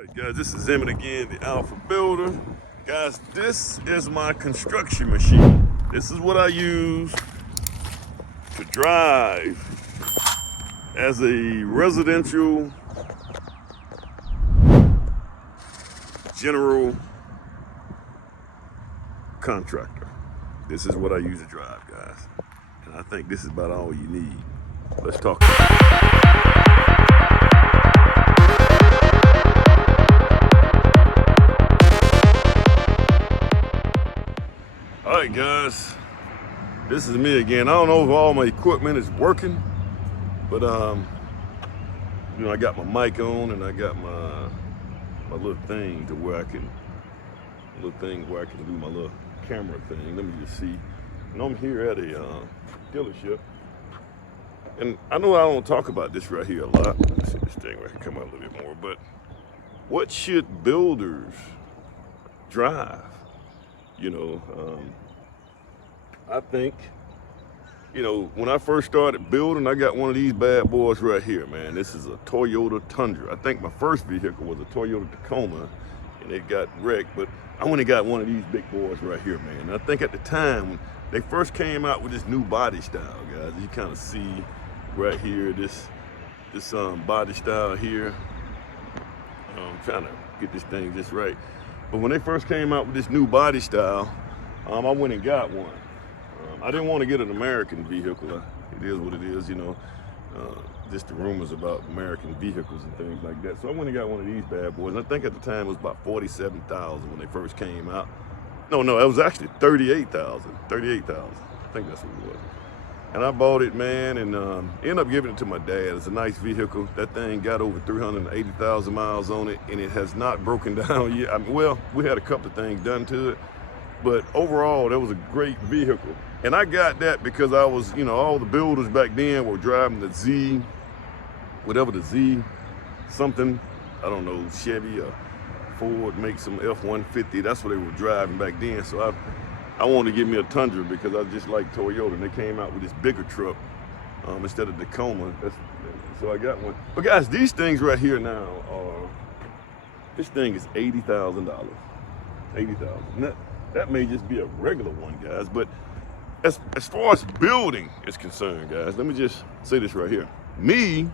Alright guys, this is Emmett again, the Alpha Builder. Guys, this is my construction machine. This is what I use to drive as a residential general contractor. This is what I use to drive, guys. And I think this is about all you need. Let's talk. Alright guys, this is me again. I don't know if all my equipment is working, but you know, I got my mic on and I got my little thing to where I can do my little camera thing. Let me just see. And I'm here at a dealership, and I know I don't talk about this right here a lot. Let me see this thing where I can come out a little bit more. But what should builders drive? You know, I think, you know, when I first started building, I got one of these bad boys right here, man. This is a Toyota Tundra. I think my first vehicle was a Toyota Tacoma, and it got wrecked, but I went and got one of these big boys right here, man. And I think at the time, when they first came out with this new body style, guys, you kind of see right here, this body style here. I'm trying to get this thing just right. But when they first came out with this new body style, I went and got one. I didn't want to get an American vehicle. It is what it is, you know. Just the rumors about American vehicles and things like that. So I went and got one of these bad boys. I think at the time it was about $47,000 when they first came out. No, it was actually $38,000. I think that's what it was. And I bought it, man, and ended up giving it to my dad. It's a nice vehicle. That thing got over 380,000 miles on it, and it has not broken down yet. I mean, well, we had a couple of things done to it, but overall, that was a great vehicle. And I got that because I was, you know, all the builders back then were driving the Z, whatever the Z something, I don't know, Chevy or Ford, make some F-150. That's what they were driving back then. So I wanted to get me a Tundra because I just like Toyota, and they came out with this bigger truck instead of Tacoma. So I got one. But guys, these things right here now this thing is $80,000. $80,000. That may just be a regular one, guys. But as far as building is concerned, guys, let me just say this right here. Me,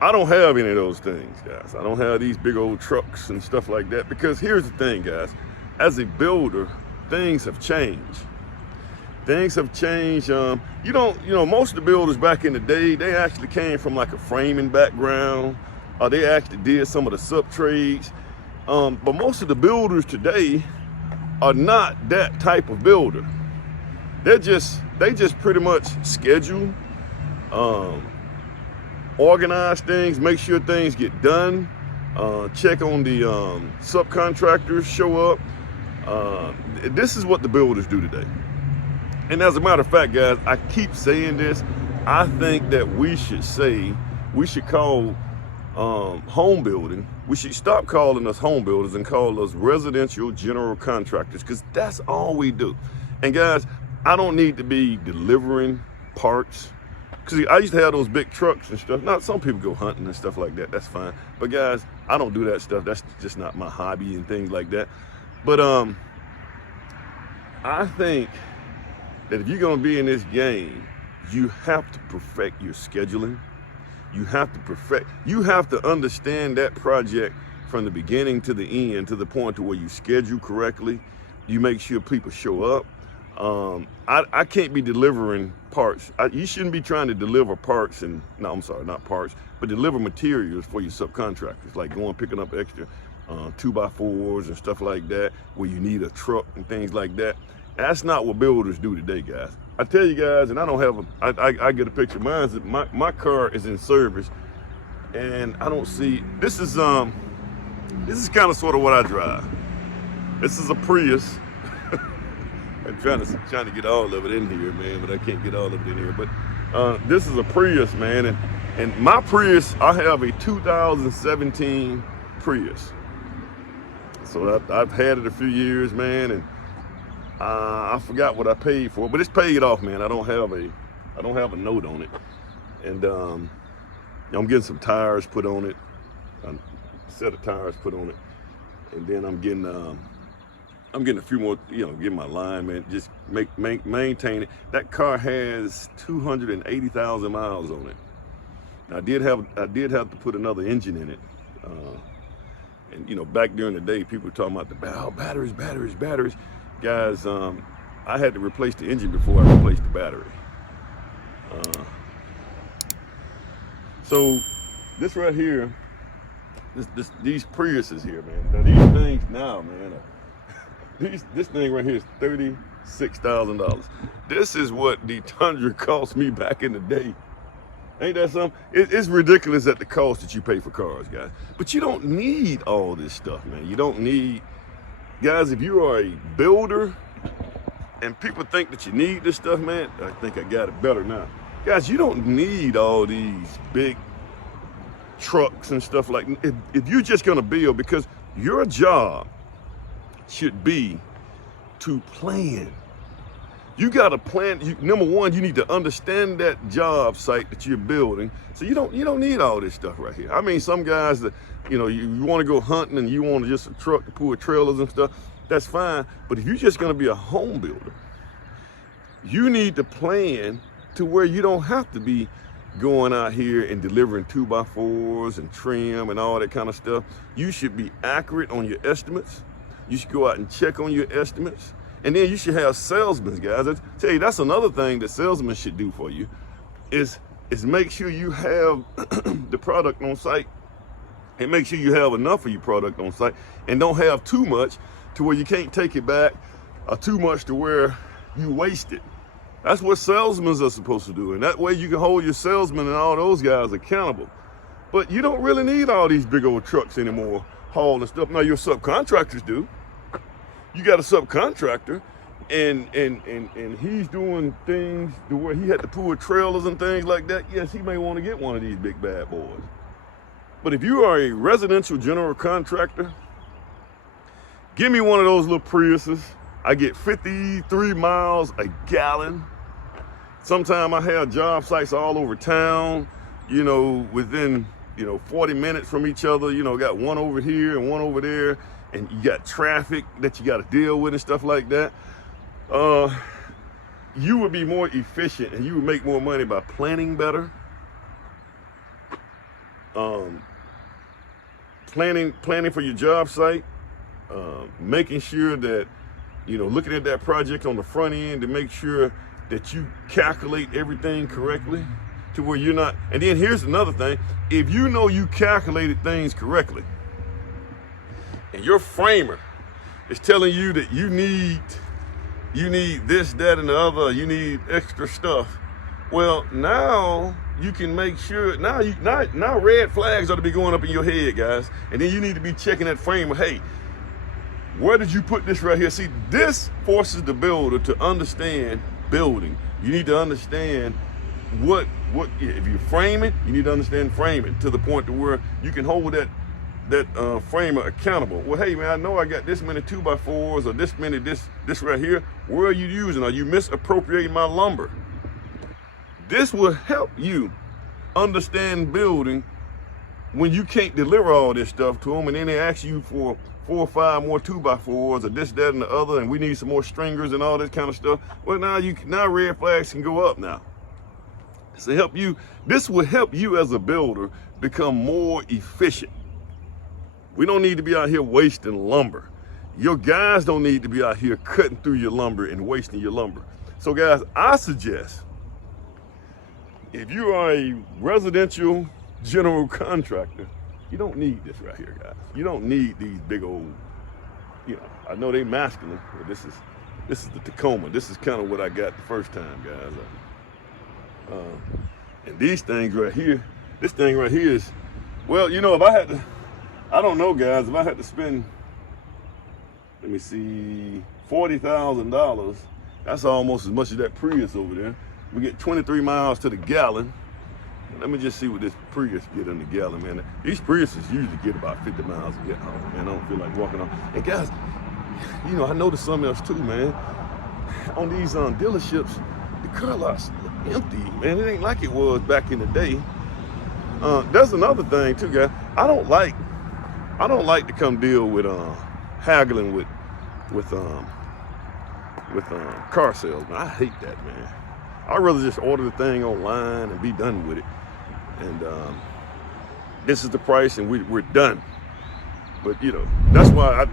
I don't have any of those things, guys. I don't have these big old trucks and stuff like that, because here's the thing, guys. As a builder, things have changed. Things have changed. You know, most of the builders back in the day, they actually came from like a framing background, or they actually did some of the sub trades. But most of the builders today are not that type of builder. They just pretty much schedule, organize things, make sure things get done, check on the subcontractors, show up. This is what the builders do today. And as a matter of fact, guys, I keep saying this. I think that we should call home building, we should stop calling us home builders and call us residential general contractors, because that's all we do. And guys, I don't need to be delivering parts, because I used to have those big trucks and stuff. Now, some people go hunting and stuff like that. That's fine. But guys, I don't do that stuff. That's just not my hobby and things like that. But I think that if you're going to be in this game, you have to perfect your scheduling. You have to understand that project from the beginning to the end, to the point to where you schedule correctly. You make sure people show up. I can't be delivering parts. You shouldn't be trying to deliver parts not parts, but deliver materials for your subcontractors, like going picking up extra 2x4s and stuff like that, where you need a truck and things like that. That's not what builders do today, guys. I tell you guys, and I don't have I get a picture. My car is in service, and I don't see, this is kind of sort of what I drive. This is a Prius. I'm trying to get all of it in here, man, but I can't get all of it in here. But this is a Prius, man, and my Prius, I have a 2017 Prius. So I've had it a few years, man, and I forgot what I paid for it, but it's paid off, man. I don't have a note on it, and I'm getting some tires put on it. a set of tires put on it, and then I'm getting a few more, getting my alignment, just maintain it. That car has 280,000 miles on it. Now, I did have to put another engine in it. And back during the day, people were talking about the batteries. Guys, I had to replace the engine before I replaced the battery. So this right here, these Priuses here, man. Now these things now, man, this thing right here is $36,000. This is what the Tundra cost me back in the day. Ain't that something? It's ridiculous at the cost that you pay for cars, guys. But you don't need all this stuff, man. You don't need, guys, if you are a builder and people think that you need this stuff, man, I think I got it better now. Guys, you don't need all these big trucks and stuff like that. If you're just gonna build, because your job should be to plan. You gotta plan. Number one, you need to understand that job site that you're building. So you don't need all this stuff right here. I mean, some guys that, you want to go hunting and you want just a truck to pull trailers and stuff, that's fine. But if you're just gonna be a home builder, you need to plan to where you don't have to be going out here and delivering 2x4s and trim and all that kind of stuff. You should be accurate on your estimates. You should go out and check on your estimates. And then you should have salesmen, guys. I tell you, that's another thing that salesmen should do for you, is make sure you have the product on site, and make sure you have enough of your product on site, and don't have too much to where you can't take it back, or too much to where you waste it. That's what salesmen are supposed to do. And that way you can hold your salesmen and all those guys accountable. But you don't really need all these big old trucks anymore hauling stuff. Now your subcontractors do. You got a subcontractor and he's doing things to where he had to pull trailers and things like that. Yes, he may want to get one of these big bad boys. But if you are a residential general contractor, give me one of those little Priuses. I get 53 miles a gallon. Sometimes I have job sites all over town, within, 40 minutes from each other. Got one over here and one over there, and you got traffic that you got to deal with and stuff like that. You would be more efficient and you would make more money by planning better. Planning for your job site, making sure that, looking at that project on the front end to make sure that you calculate everything correctly to where you're not. And then here's another thing. If you know you calculated things correctly and your framer is telling you that you need this, that, and the other, you need extra stuff, well, now you can make sure, now red flags ought to be going up in your head, guys. And then you need to be checking that framer. Hey, where did you put this right here? See, this forces the builder to understand building. You need to understand what if you're framing, you need to understand framing to the point to where you can hold that framer accountable. Well, hey man, I know I got this many 2x4s or this many this right here. Where are you using? Are you misappropriating my lumber? This will help you understand building when you can't deliver all this stuff to them, and then they ask you for 4 or 5 more 2x4s or this, that, and the other, and we need some more stringers and all this kind of stuff. Well, now red flags can go up now. So this will help you as a builder become more efficient. We don't need to be out here wasting lumber. Your guys don't need to be out here cutting through your lumber and wasting your lumber. So guys, I suggest, if you are a residential general contractor, you don't need this right here, guys. You don't need these big old, I know they masculine, but this is the Tacoma. This is kind of what I got the first time, guys. And these things right here, this thing right here is, well, if I had to, I don't know, guys, if I had to spend, let me see, $40,000, that's almost as much as that Prius over there. We get 23 miles to the gallon. Let me just see what this Prius get in the gallon, man. These Priuses usually get about 50 miles a gallon, man. I don't feel like walking on. And guys, I noticed something else too, man. On these dealerships, the car lots look empty, man. It ain't like it was back in the day. There's another thing too, guys. I don't like to come deal with haggling with car salesmen. I hate that, man. I'd rather just order the thing online and be done with it. And this is the price, and we're done. But you know, that's why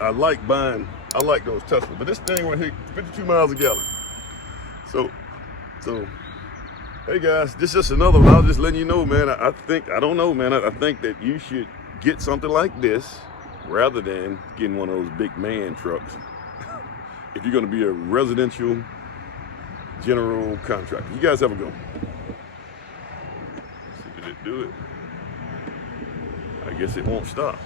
I like buying. I like those Teslas. But this thing right here, 52 miles a gallon. So, hey guys, this is just another one. I was just letting you know, man. I don't know, man. I think that you should get something like this rather than getting one of those big man trucks. If you're going to be a residential general contractor. You guys have a go. See, did it do it? I guess it won't stop.